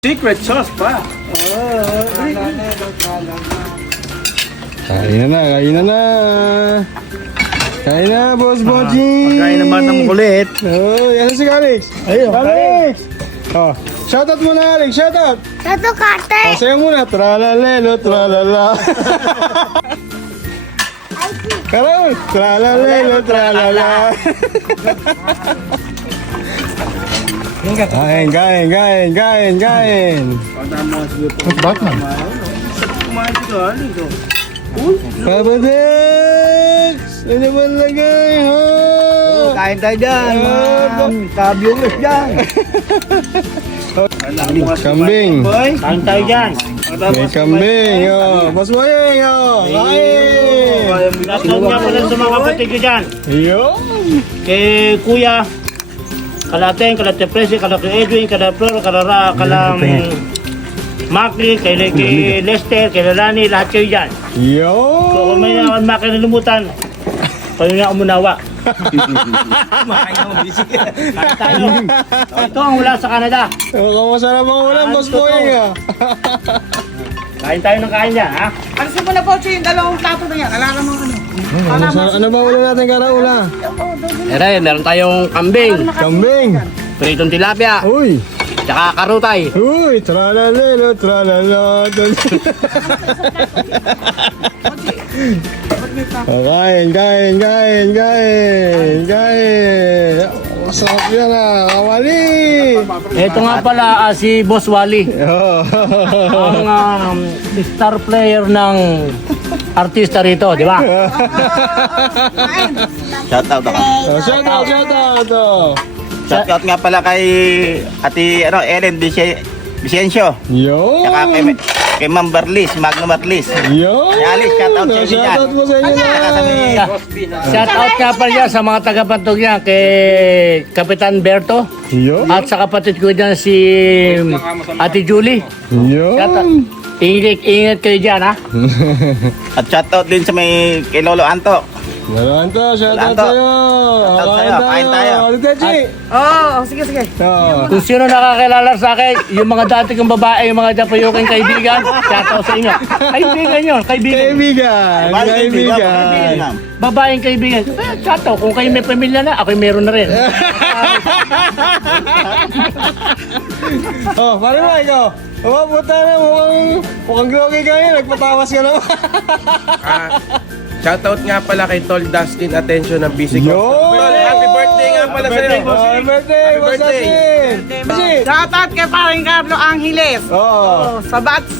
Secret sauce pa. Kain na, kain na. Kain na, Boss Boji. Pagkain ng batang kulit. Oh, yan si Alex. Ayun, Alex. Oh, shoutout muna, Alex. Shoutout. Satu kate. Oh, sayo muna. Tralalelo, tralala. Karol. Tralalelo, tralala. Kain, kain, kain, kain, kain. Batman. Kumain ko Alex. Papa Dex! Ano ba lagay, ha? Kain tayo dyan. Ka-viewers dyan. Kambing. Kain tayo dyan. May kambing, oh. Mas Boyeng, oh. Kain! Shoutout nga pala sa mga kapatid ko dyan. Yo! Kay Kuya, Kalateng, Kalate Presi, Kalate Edwin, Kalaflor, Kalam Makli, kay Lester, kay Lalani, lahat kayo dyan. Yo! So kung may naman makinalimutan, kayo na umunawa. Kumakain naman busy. Kain tayo. Ito ang wala sa Canada. Oh, masarap ang ulam, Boss Boyeng, ah. Kain tayo ng kain dyan, ha? Alisin mo na po yung dalawang plato na yan. Alala mo ano. Ano ba ulam natin, Karaula? Ere, meron tayong kambing, Kambing! pritong tilapia, Uy! tsaka karutay. Uy! Tralalelo, tralala. Oh, kain, kain, kain, kain, kain. Masarap yan, ah. Kawali! Ito nga pala si Boss Wally. Oh. Ang star player ng artista rito, di ba? Shoutout ako. Oh, shout out, shout out. Oh. Shoutout nga pala kay Ate Ellen Vicencio. Yo! Tsaka kay Ma'am Barlis, Magno Marlis. Yo! Kay Alice, shout out sa inyo Shout out dyan. mo sa inyo na. Shout out nga pala dyan sa mga taga-pantog niya kay Kapitan Berto Yo! at sa kapatid ko dyan si Ate Julie. Yo! Shout out. Ingat kayo dyan, ha? At shoutout din sa may kay Lolo Anto. Meron to, shout out Lanto. sa'yo. Shout out sa'yo, kain tayo. Algachi. Oo, sige, sige. Oh. Kung sino nakakilala sa akin, yung mga dati kong babae, yung mga dapayuking kaibigan, shout out sa inyo. Kaibigan yun, kaibigan. Kaibigan, kaibigan. Babaeng kaibigan. Shout out, kung kayo may pamilya na, ako'y meron na rin. Oh, pare mo, ikaw. Oh, puta na, mukhang groggy ka ngayon. Nagpatawas ka naman. Shoutout nga pala kay Tol Dustin Attention ng Busy Yo! Tol, happy birthday nga pala sa'yo. Happy birthday, Happy Boss birthday. Dustin. Kasi, Shoutout kay paring Carlo Angeles. oh. Sa batch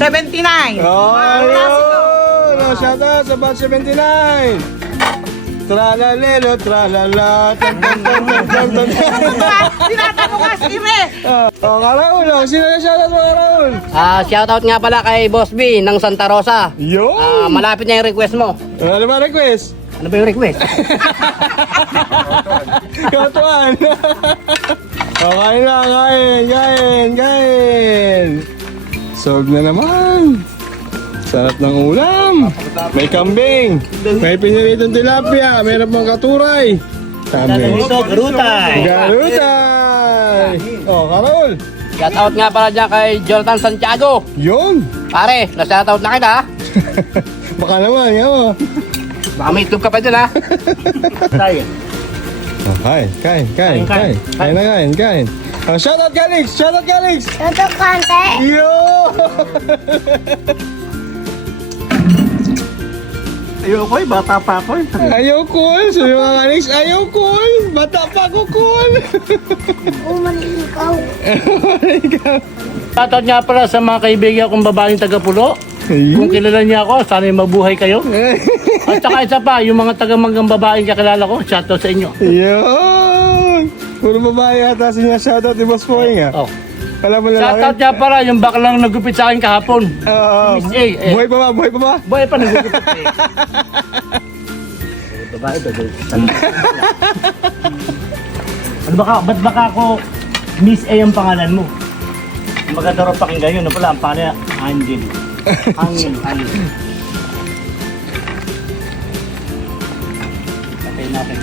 79. Oh, ayun. Oh, shout out sa Batch 79. Tralalelo, tralala. Tinatanong ka si Ire. Oh, Karaul. Oh, sino na shout out mo, Karaul? Shoutout nga pala kay Boss B ng Santa Rosa. Yo! Malapit na yung request mo. Ano ba request? Ano ba yung request? Katuan. Oh, kain na, kain, kain, kain. Sog na naman. Sarap ng ulam. May kambing. May piniritong tilapia. Meron pang katuray. Sabi. Ito, garutay. Garutay. Oh, Karol. Shoutout nga pala dyan kay Jonathan Santiago. Yun. Pare, na-shoutout na kita, ha? Baka naman, yan mo. Baka may itlog ka pa dyan, ha? Tayo. Oh, kain, kain, kain, kain. Kain na, kain, kain. Oh, shout out, Calix. Shout out, Calix. Satu kate. Yo! Ayoko bata pa ako. Ayaw cool. Sabi mga Calix, ayaw cool. Bata pa ako cool. Umalikaw. Shoutout nga pala sa mga kaibigan kong babaeng taga-pulo. Kung kilala niya ako, sana mabuhay kayo. At saka isa pa, yung mga taga-manggang babaeng kakilala ko, shoutout sa inyo. Yun! Puro babae ata siya shoutout ni Boss Poing, ah. Oh. Alam mo lalaki? Shoutout nga pala yung baklang nagupit sa akin kahapon. Oo. Miss A, eh. Buhay pa ba? Buhay pa ba? Boy pa nagupit eh. Babae ba? Ano baka, ba't baka ako Miss A ang pangalan mo? Maganda rin pakinggan yun. Ano pala, ang pangalan niya, Angel. Angel. Patay natin.